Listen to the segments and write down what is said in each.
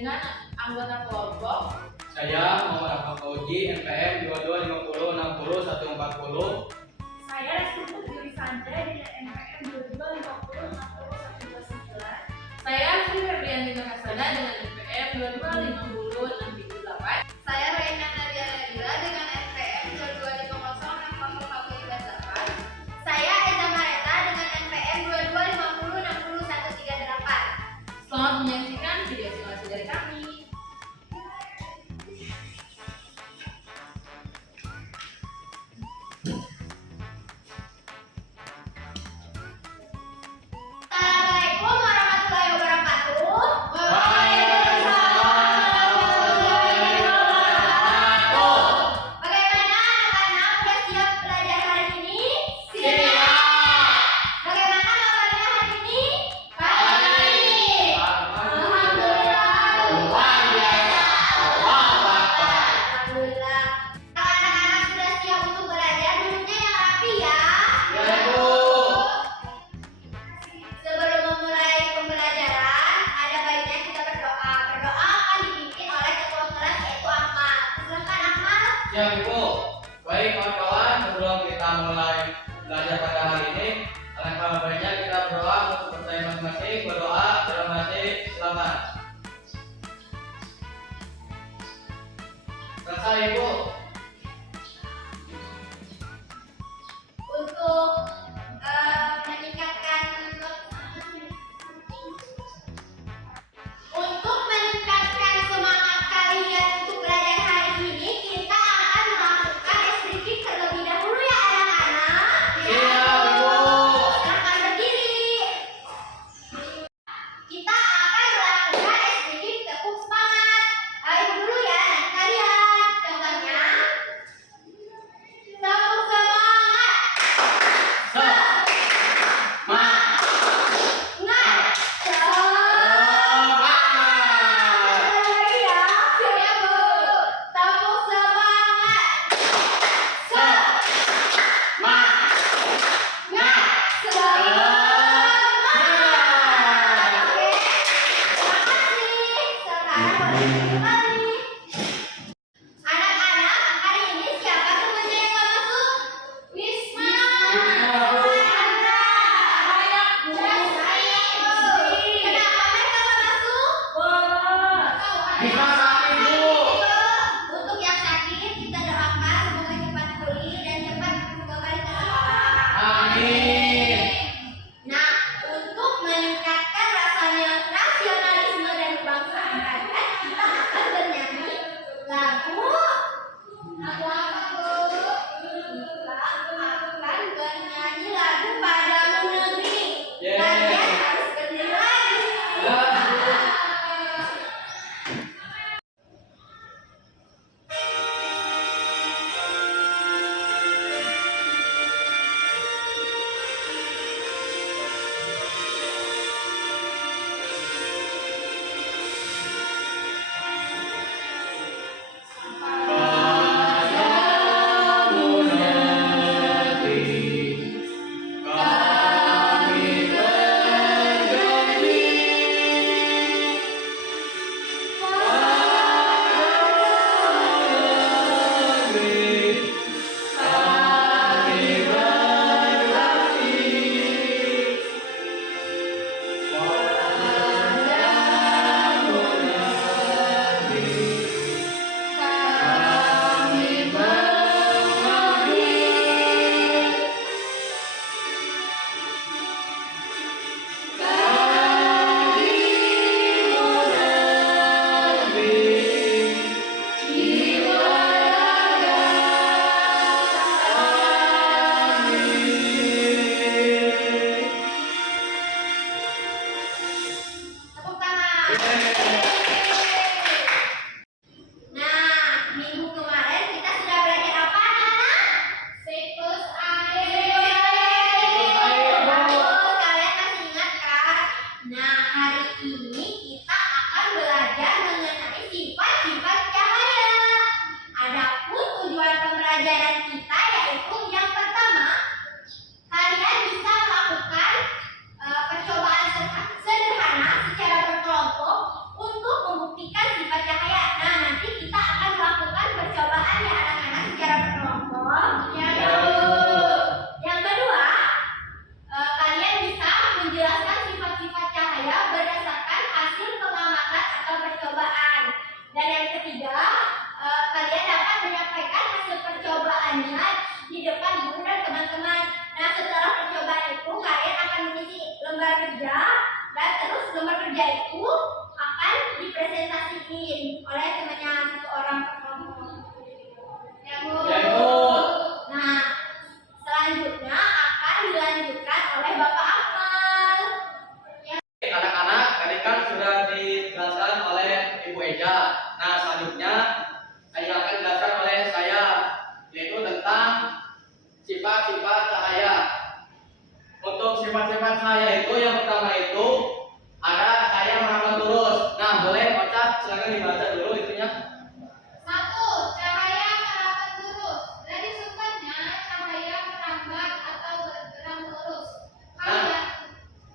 dengan anggota kelompok. Saya Muhammad Ahmad Fauzi, NPM 225060 140. Saya Restu Yuri Sandra dengan NPM 225060 129. Saya Sri Febrianti Mahasana dengan NPM 2250 638. Saya Raina Nadia Nadira dengan NPM 2250 Saya Eza Mareta dengan NPM 2250 Selamat menyaksikan video simulasi dari kami. Assalamualaikum warahmatullahi wabarakatuh. Bagaimana anak-anak sudah siap belajar hari ini? Siap. Bagaimana kabarnya hari ini? Baik. Alhamdulillah. Luar biasa. Alhamdulillah. Kalau anak-anak sudah siap untuk belajar, duduknya yang rapi ya. Ya, Bu. Sebelum memulai pembelajaran, ada baiknya kita berdoa. Berdoa akan dipimpin oleh ketua kelas yaitu Akmal. Silakan Akmal. Ya, Ibu. Baik, kawan-kawan, sebelum kita mulai belajar pada hari ini, alangkah baiknya kita berdoa untuk bertanya masing-masing, berdoa dalam hati selamat. Rasa Ibu. Untuk meningkatkan semangat kalian untuk belajar hari ini, kita akan melakukan SDGs terlebih dahulu ya anak-anak. Iya, Ibu. Silakan berdiri. Kita akan melakukan SDGs tepuk semangat. Ayo dulu ya, nanti kalian. Contohnya, tepuk semangat. Ngat. Lagi ya, siap Bu. Tepuk semangat. Semangat. Oke. Terima kasih. Sekarang boleh kembali. Anak-anak, hari ini siapa temannya yang nggak masuk? Wisma. Kenapa mereka nggak masuk? Bisa sakit, Bu. Untuk yang sakit, kita doakan semoga cepat pulih dan cepat kembali ke sekolah. Amin. Nah, untuk meningkatkan rasa nasionalisme dan kebangsaan kalian, kita akan bernyanyi lagu apa Bu? Kita akan bernyanyi lagu Padamu Negeri. Yeay. Kalian harus berdiri lagi. Ya. dipresentasiin oleh temannya satu orang perempuan. Yaitu. Nah, selanjutnya akan dilanjutkan oleh Bapak Akmal. Anak-anak, tadi kan sudah dijelaskan oleh Ibu Eja. Nah, selanjutnya yang akan dijelaskan oleh saya, yaitu tentang sifat-sifat cahaya. Untuk sifat-sifat cahaya itu yang pertama itu ada cahaya merambat lurus. Nah, boleh baca, silakan dibaca dulu itunya. 1. Cahaya merambat lurus. Dari sumbernya cahaya merambat atau bergerak lurus.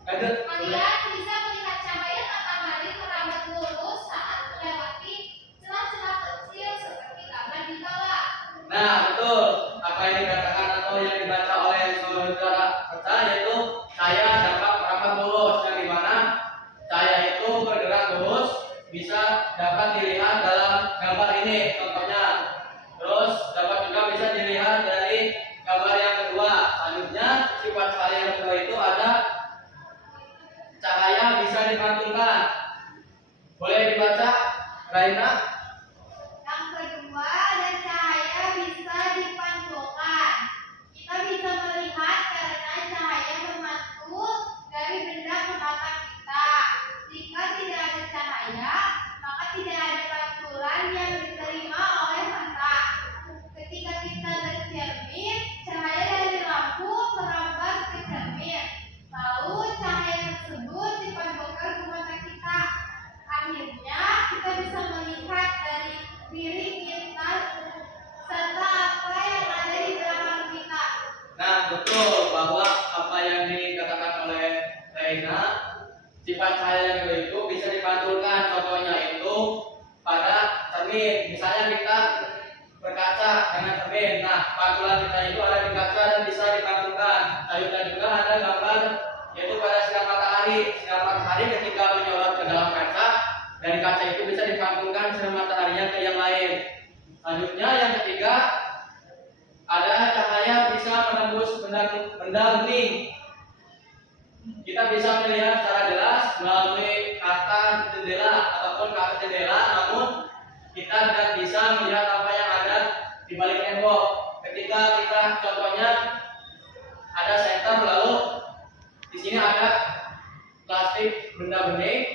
Lanjut. Kalian bisa melihat cahaya matahari merambat lurus saat melewati celah-celah kecil seperti gambar di bawah. Nah, betul. Apa yang dikatakan atau yang dibaca oleh saudara baca yaitu cahaya dapat merambat lurus, yang dimana cahaya itu bergerak lurus bisa dapat dilihat dalam gambar ini contohnya. Terus dapat juga bisa dilihat dari gambar yang kedua. Selanjutnya sifat cahaya yang kedua itu ada cahaya bisa dipantulkan. Boleh dibaca, Raina? Yang kedua, ada cahaya bisa dipantulkan. Kita bisa melihat karena cahaya memantul dari benda ke mata kita. Jika tidak ada cahaya, maka tidak ada pantulan yang diterima oleh mata. Ketika kita bercermin, cahaya dari lampu merambat ke cermin. Lalu cahaya tersebut dipantulkan ke mata kita. Akhirnya kita bisa melihat dari diri kita serta apa yang ada di belakang kita. Nah, betul bahwa apa yang dikatakan oleh Raina, sifat cahaya yang kedua itu bisa dipantulkan. Contohnya itu pada cermin. Misalnya kita berkaca dengan cermin. Nah, pantulan kita itu ada di kaca dan bisa dipantulkan. Selanjutnya juga ada gambar yaitu pada sinar matahari. Sinar matahari ketika menyorot ke dalam kaca, dari kaca itu bisa dipantulkan sinar mataharinya ke yang lain. Selanjutnya yang ketiga ada cahaya bisa menembus benda bening. Kita bisa melihat secara jelas melalui kaca jendela ataupun kaca jendela, namun kita tidak bisa melihat apa yang ada di balik tembok. Ketika kita contohnya ada senter, lalu di sini ada plastik benda bening,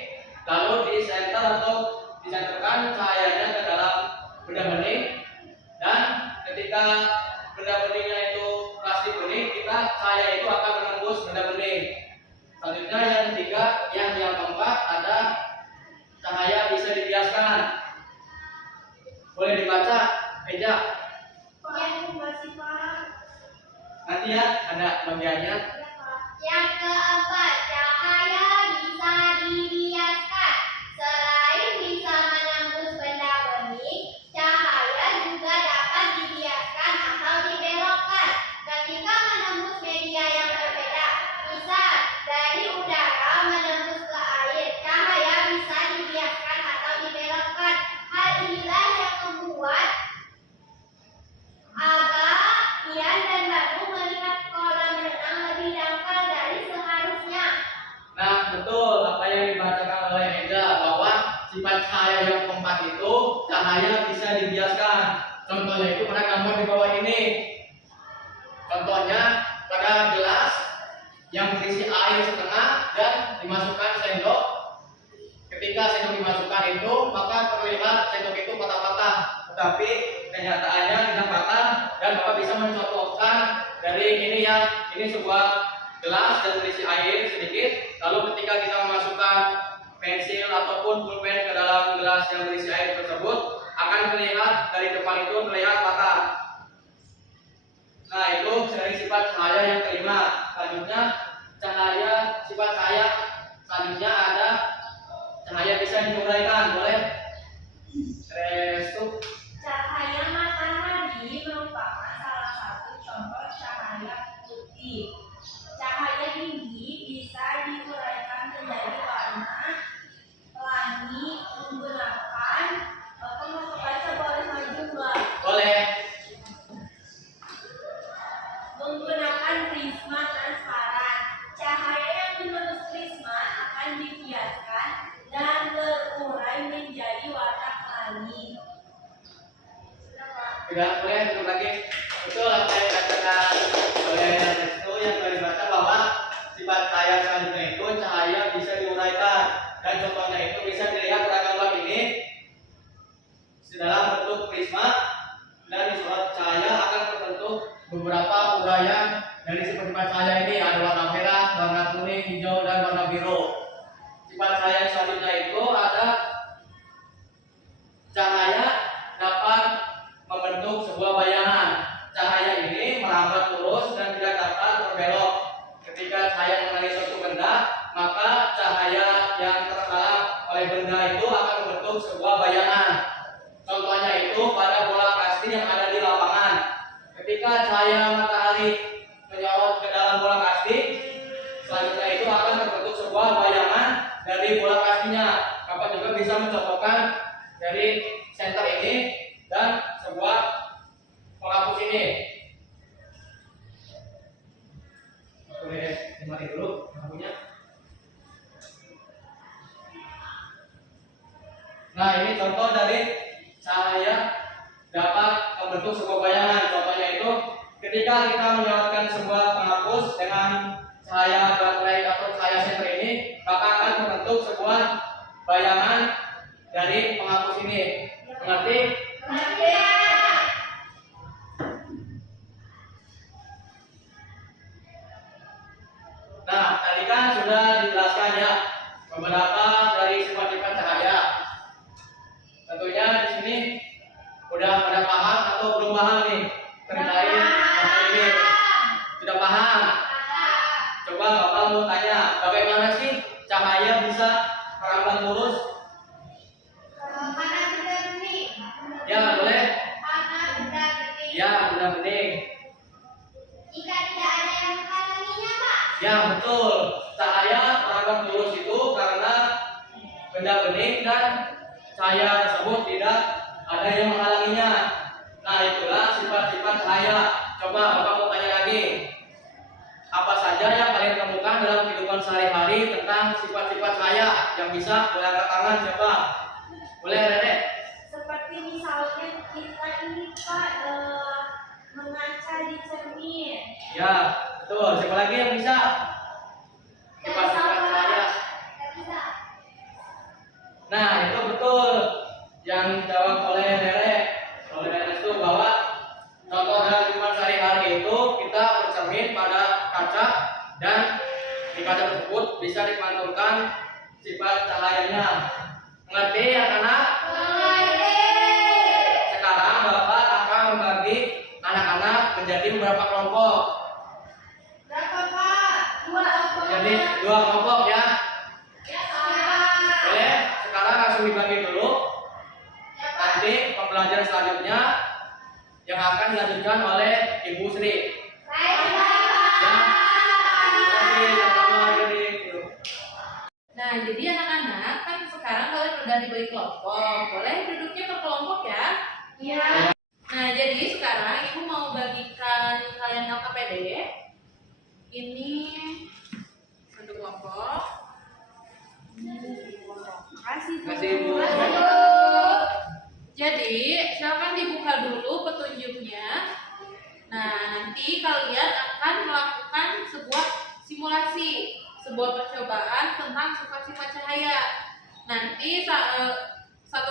lalu di center atau disenterkan cahayanya ke dalam benda bening, dan ketika benda beningnya itu plastik bening, cahaya itu akan menembus benda bening. Selanjutnya yang ketiga, yang keempat ada cahaya bisa dibiaskan. Boleh dibaca, Eja? Yang masih Pak. Nanti ya ada bagiannya. Yang keempat, cahaya bisa dibiaskan. Selain bisa menembus benda bening, cahaya juga dapat dibiaskan atau dibelokkan ketika menembus media yang berbeda. Misal, dari udara menembus ke air, cahaya bisa dibiaskan atau dibelokkan. Hal inilah yang membuat Aga, Ian, dan Banu melihat kolam renang lebih dangkal dari seharusnya. Nah, betul apa yang dibacakan oleh Eja bahwa sifat cahaya yang keempat itu cahaya bisa dibiaskan. Contohnya itu pada gambar di bawah ini. Contohnya pada gelas yang berisi air setengah dan dimasukkan sendok. Ketika sendok dimasukkan itu, maka terlihat sendok itu patah-patah. Tetapi kenyataannya tidak patah dan Bapak bisa mencontohkan dari ini ya, ini sebuah gelas dan berisi air sedikit. Lalu ketika kita memasukkan pensil ataupun pulpen ke dalam gelas yang berisi air tersebut, akan terlihat dari depan itu terlihat patah. Nah, itu dari sifat cahaya yang kelima. Selanjutnya sifat cahaya selanjutnya ada cahaya bisa diuraikan. Boleh? Restu. Cahaya matahari merupakan salah satu contoh cahaya putih. Cahaya ini bisa diuraikan menjadi warna pelangi menggunakan pembaca boleh maju Mbak? Boleh. Menggunakan prisma transparan. Cahaya yang menembus prisma akan dibiaskan dan terurai Tidak boleh untuk lagi. Betul apa yang dikatakan oleh Restu yang telah dibaca bahwa sifat cahaya selanjutnya itu cahaya bisa diuraikan dan contohnya itu bisa dilihat pada gambar ini dalam bentuk prisma dan di surat cahaya akan terbentuk beberapa uraian dari sifat-sifat cahaya ini ada warna merah, warna kuning, hijau dan warna biru. Sifat cahaya selanjutnya itu ada cahaya dapat membentuk sebuah bayangan. Cahaya ini merambat lurus dan tidak dapat berbelok. Ketika cahaya mengenai suatu benda, maka cahaya yang terhalang oleh benda itu akan membentuk sebuah bayangan. Contohnya itu pada bola kasti yang ada di lapangan. Ketika cahaya matahari menyorot ke dalam bola kasti, selanjutnya itu akan terbentuk sebuah bayangan dari bola kastinya. Bapak juga bisa mencontohkan dari senter ini dan sebuah penghapus ini. Boleh dimati dulu lampunya. Nah, ini contoh dari cahaya dapat membentuk sebuah bayangan. Contohnya itu ketika kita menyorotkan sebuah penghapus dengan cahaya baterai atau cahaya senter ini, maka akan membentuk sebuah bayangan dari penghapus ini. Mengerti? Nah, tadi kan sudah dijelaskan ya beberapa dari sifat-sifat cahaya. Tentunya di sini udah pada paham atau belum paham nih terkait materi ini? Sudah paham? Coba Bapak mau tanya, bagaimana sih cahaya bisa merambat lurus? Karena benda bening. Ya, boleh. Karena benda bening. Ya, benda bening. Jika tidak ada yang menghalanginya, Pak. Ya, betul. Cahaya merambat lurus itu karena benda bening dan cahaya tersebut tidak ada yang menghalanginya. Nah, itulah sifat-sifat cahaya. Coba Bapak mau tanya lagi. Apa saja yang kalian temukan dalam kehidupan sehari-hari tentang sifat-sifat cahaya yang bisa mengangkat tangan? Coba. Boleh, Rene? Seperti misalnya kita ini Pak mengaca di cermin. Ya, betul. Siapa lagi yang bisa? Sifat-sifat cahaya. Tidak bisa. Nah, itu betul yang dijawab oleh Rere itu bahwa contoh dalam kehidupan sehari-hari itu kita bercermin pada kaca dan di kaca tersebut bisa dipantulkan sifat cahayanya. Mengerti ya anak? Sekarang Bapak akan membagi anak-anak menjadi beberapa kelompok. Berapa, Pak? 2 apa? Jadi 2 kelompok ya. Ya, Pak. Boleh? Sekarang langsung dibagi dulu. Nanti pembelajaran selanjutnya yang akan dilanjutkan oleh Ibu Sri. Baik, Ya. Terima kasih. Sama-sama, jadi. Nah, jadi anak-anak kan sekarang kalian udah diberi kelompok. Boleh duduknya per kelompok ya? Iya. Nah, jadi sekarang Ibu mau bagikan kalian LKPD. Ini satu kelompok. Makasih, Bu. Makasih, Bu. Jadi, silakan dibuka dulu petunjuknya. Nah, nanti kalian akan melakukan sebuah simulasi, sebuah percobaan tentang sifat-sifat cahaya. Nanti satu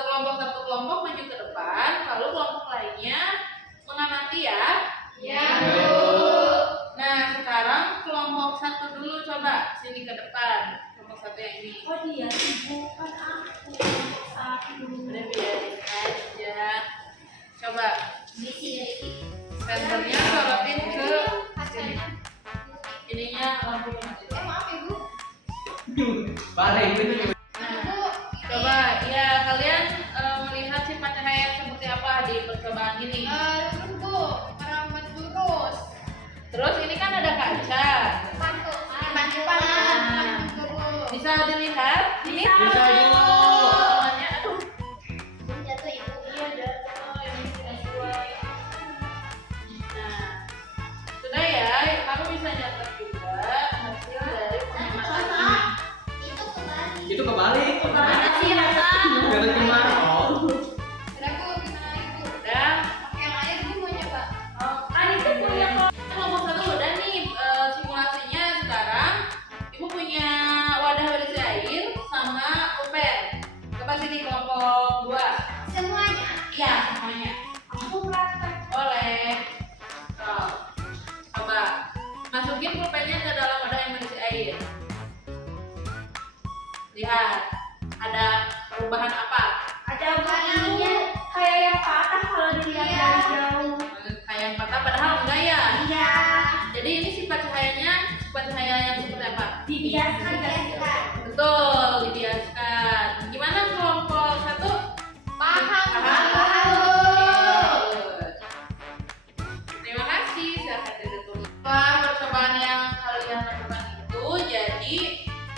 kelompok maju ke depan, lalu kelompok lainnya mengamati ya. Ya, Bu. Nah, sekarang kelompok satu dulu coba sini ke depan. Kelompok satu yang ini. Oh dia sih bukan aku kelompok satu. Udah biarin aja. Coba Di sini. senternya sorotin ke sini. Ininya lampu mati. Maaf, Ibu. Balik itu. Nah, coba ya kalian melihat sifat cahaya seperti apa di percobaan ini. Terus, Bu, merambat lurus. Terus ini kan ada kaca. Pantulan. Bisa dilihat? Ini Bisa, Ibu. Namanya, aduh. Jatuh, Ibu. Iya, jatuh. Ini sudah sesuai. Nah, sudah ya. Kamu bisa nyatet juga hasil dari pengamatan. Itu kembali. Itu kebalik. Mana sih, Rasa? Kata gimana? Oh. Sudah, Bu, gimana, Ibu? Udah. Pakai yang lain, kelompok 2? Semuanya. Iya, semuanya. Aku praktek. Boleh. Oh, coba masukin pulpennya ke dalam wadah yang berisi air. Lihat, ada perubahan apa? Ada bunyinya kayak yang patah kalau dilihat Iya. dari jauh. Kayak yang patah padahal enggak ya. Iya. Jadi ini sifat cahayanya sifat cahaya yang seperti apa? Dibiaskan guys. Biaskan. Betul, dibiaskan. Gimana kelompok 1? Paham. Good. Terima kasih. Silahkan duduk. Percobaan yang kalian lakukan itu, jadi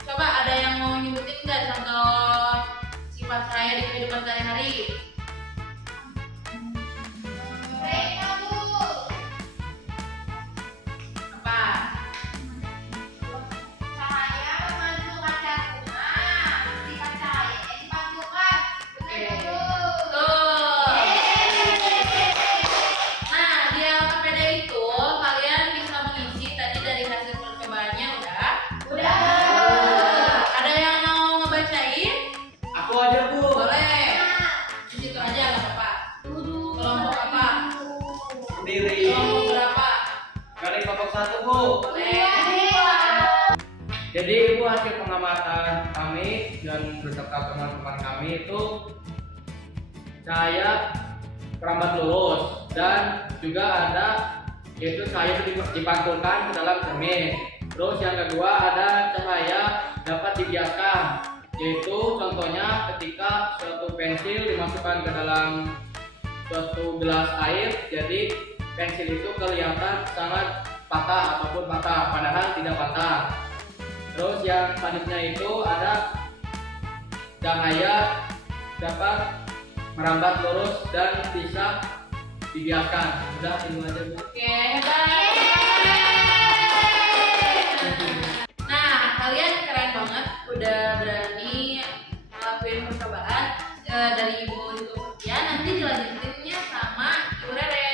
coba ada yang mau nyebutin nggak contoh sifat cahaya di kehidupan sehari-hari? Mereka Bu. Apa? Cahaya memantul kaca rumah. Sifat cahayanya dipantulkan. Benar Bu. Betul. Nah, di LKPD itu kalian bisa mengisi tadi dari hasil percobaannya udah? Udah. Ada yang mau ngebacain? Aku aja Bu. Boleh. Di situ aja nggak apa-apa. Kelompok apa? Sendiri. Kelompok berapa? Dari kelompok 1 Bu. Boleh. Jadi Ibu hasil pengamatan kami dan beserta teman-teman kami itu cahaya merambat lurus dan juga ada yaitu cahaya dipantulkan ke dalam cermin. Terus yang kedua ada cahaya dapat dibiaskan, yaitu contohnya ketika suatu pensil dimasukkan ke dalam suatu gelas air, jadi pensil itu kelihatan sangat patah ataupun patah, padahal tidak patah. Terus yang selanjutnya itu ada cahaya dapat merambat lurus dan bisa dibiaskan. Udah itu aja Bu. Oke, hebat. Nah, kalian keren banget udah berani ngelakuin percobaan dari Ibu itu. Ya, nanti dilanjutinnya sama Ibu Rere.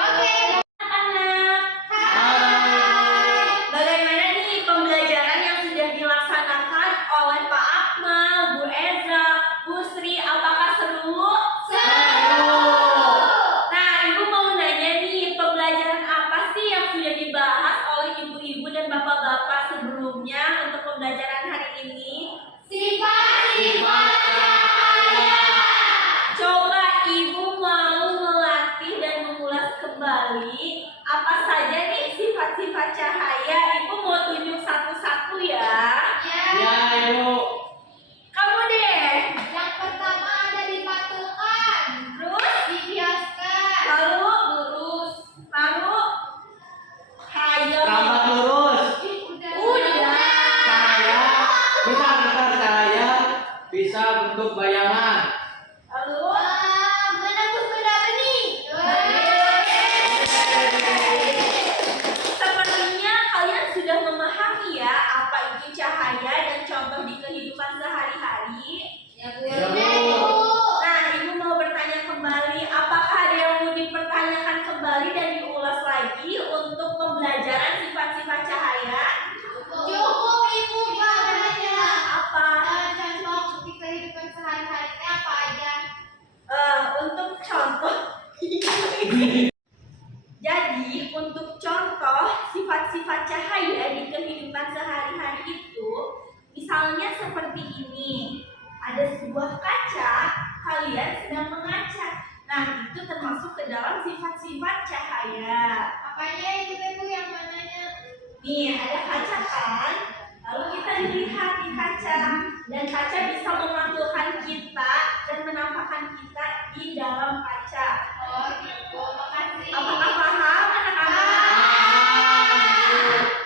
Oke. Anak, bagaimana nih pembelajaran yang sudah dilaksanakan oleh Pak Akmal, Bu Eza, Bu Sri? Apakah seru? Nah, Ibu mau nanya nih, pembelajaran apa sih yang sudah dibahas oleh ibu-ibu dan bapak-bapak sebelumnya untuk pembelajaran hari ini? Sifat-sifat cahaya. Coba Ibu mau melatih dan mengulas kembali apa saja nih sifat-sifat cahaya. Ibu mau tunjuk satu-satu ya. Ya. Ya Ibu. Kamu deh. Yang pertama ada dipantulkan. Terus, Dibiaskan. lalu, Lurus. lalu, hayo. Rambat lurus. Udah. Cahaya bentar cahaya bisa bentuk bayangan. Lalu, Menembus benda benih. sepertinya kalian sudah memahami ya apa itu cahaya dan contoh di kehidupan sehari-hari. Ya Bu. Ya, Bu. Nah, Ibu mau bertanya kembali, apakah ada yang mau dipertanyakan kembali dan diulas lagi untuk pembelajaran sifat-sifat cahaya? Cukup Ibu jawabannya. Apa? Contoh di kehidupan sehari-hari apa aja? Untuk contoh, jadi untuk contoh sifat-sifat cahaya di kehidupan sehari-hari itu, misalnya seperti ini. Ada sebuah kaca, kalian sedang mengaca. Nah, itu termasuk ke dalam sifat-sifat cahaya. Apanya itu Bu yang mananya? Nih, ada kaca kan? Lalu kita dilihat di kaca. Dan kaca bisa memantulkan kita dan menampakkan kita di dalam kaca. Oh gitu, makasih. Apakah paham anak-anak?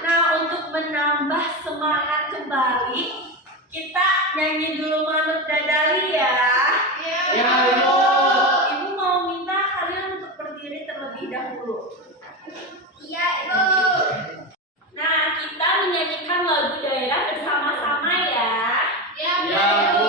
Nah, untuk menambah semangat kembali, kita nyanyi dulu Manut Dadali ya. Iya, Ya Bu. Ibu. Ibu mau minta kalian untuk berdiri terlebih dahulu. Iya, Ibu. Nah, kita menyanyikan lagu daerah bersama-sama ya. Iya, Ya Bu.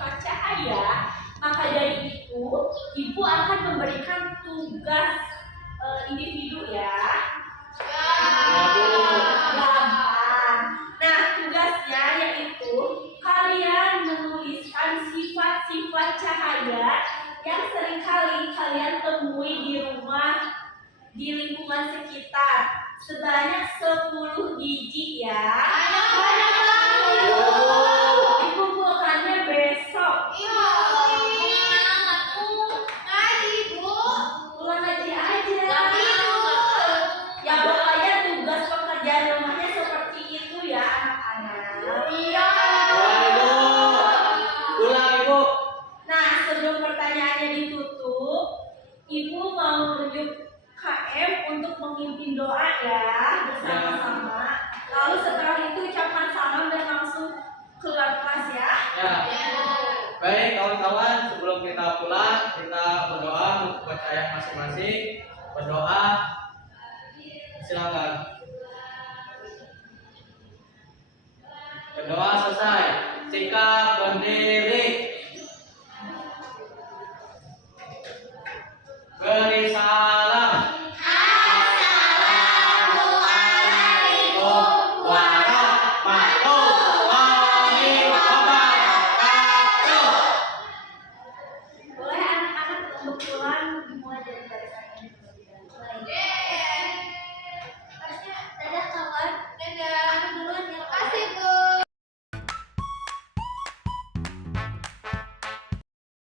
sifat cahaya, maka dari itu ibu akan memberikan tugas individu ya. Gampang. Nah, tugasnya yaitu kalian menuliskan sifat-sifat cahaya yang seringkali kalian temui di rumah, di lingkungan sekitar, sebanyak 10 biji ya. Banyak banget. Dikumpulkannya besok. Pulang aja aja. Ya pokoknya tugas pekerjaan rumahnya seperti itu ya anak-anak. Ulang ibu. Ulang ibu. Nah, sebelum pertanyaannya ditutup, ibu mau tunjuk KM untuk memimpin doa ya bersama-sama. Lalu setelah itu ucapkan salam dan langsung keluar kelas ya. Ya. Baik kawan-kawan, sebelum kita pulang, kita berdoa untuk kepercayaan masing-masing. Berdoa. Silakan. Berdoa selesai. Sikap, benih,